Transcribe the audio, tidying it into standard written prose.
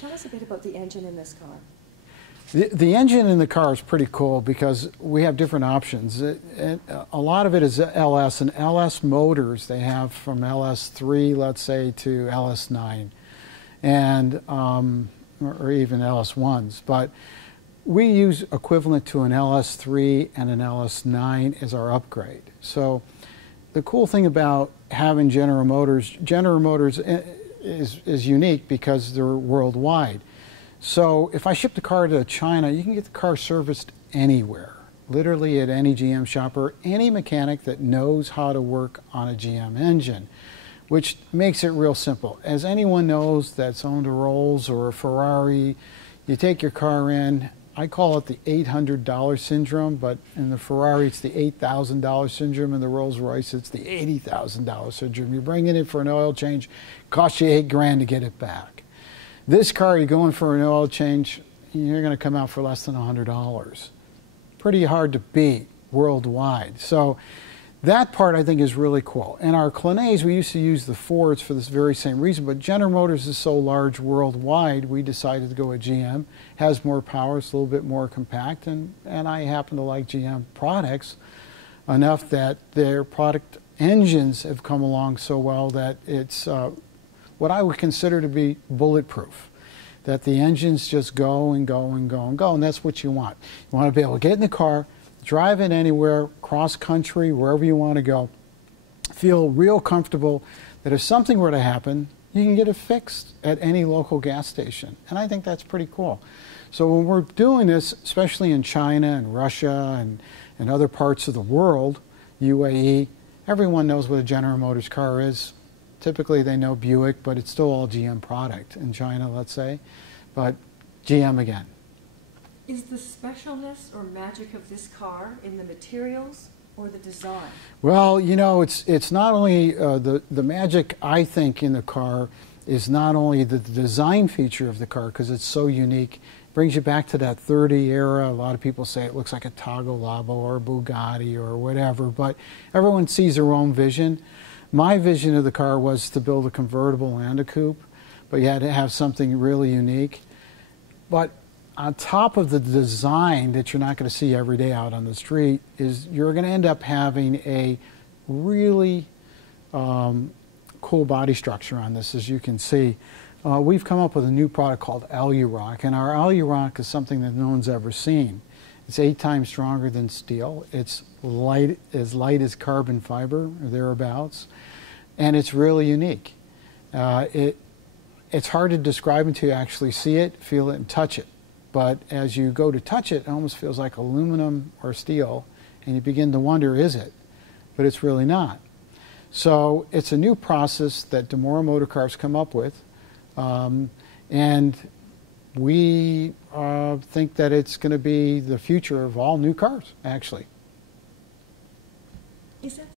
Tell us a bit about the engine in this car. The engine in the car is pretty cool because we have different options. A lot of it is LS, and LS motors they have from LS3, let's say, to LS9, and or even LS1s. But we use equivalent to an LS3 and an LS9 as our upgrade. So the cool thing about having General Motors is unique because they're worldwide. So if I ship the car to China, you can get the car serviced anywhere, literally at any GM shop or any mechanic that knows how to work on a GM engine, which makes it real simple. As anyone knows that's owned a Rolls or a Ferrari, you take your car in, I call it the $800 syndrome, but in the Ferrari it's the $8,000 syndrome, and the Rolls Royce it's the $80,000 syndrome. You bring it in for an oil change, costs you $8 grand to get it back. This car, you go in for an oil change, you're going to come out for less than $100. Pretty hard to beat worldwide. So that part I think is really cool. And our Clonets, we used to use the Fords for this very same reason, but General Motors is so large worldwide, we decided to go with GM. Has more power, it's a little bit more compact, and I happen to like GM products enough that their product engines have come along so well that it's what I would consider to be bulletproof, that the engines just go and go and go and go, and that's what you want. You want to be able to get in the car, drive it anywhere, cross country, wherever you want to go, feel real comfortable that if something were to happen, you can get it fixed at any local gas station, and I think that's pretty cool. So when we're doing this, especially in China and Russia and other parts of the world, UAE, everyone knows what a General Motors car is. Typically they know Buick, but it's still all GM product in China, let's say, but GM again. Is the specialness or magic of this car in the materials or the design? Well, you know, it's not only the magic, I think, in the car is not only the design feature of the car, because it's so unique. Brings you back to that 30 era. A lot of people say it looks like a Tagalabo or a Bugatti or whatever, but everyone sees their own vision. My vision of the car was to build a convertible and a coupe, but you had to have something really unique. But on top of the design that you're not going to see every day out on the street is you're going to end up having a really cool body structure on this, as you can see. We've come up with a new product called Alurock, and our Alurock is something that no one's ever seen. It's 8 times stronger than steel. It's light as carbon fiber, or thereabouts, and it's really unique. It's hard to describe until you actually see it, feel it, and touch it. But as you go to touch it, it almost feels like aluminum or steel, and you begin to wonder, is it? But it's really not. So it's a new process that DiMora Motor Cars come up with, and we think that it's going to be the future of all new cars, actually. Is that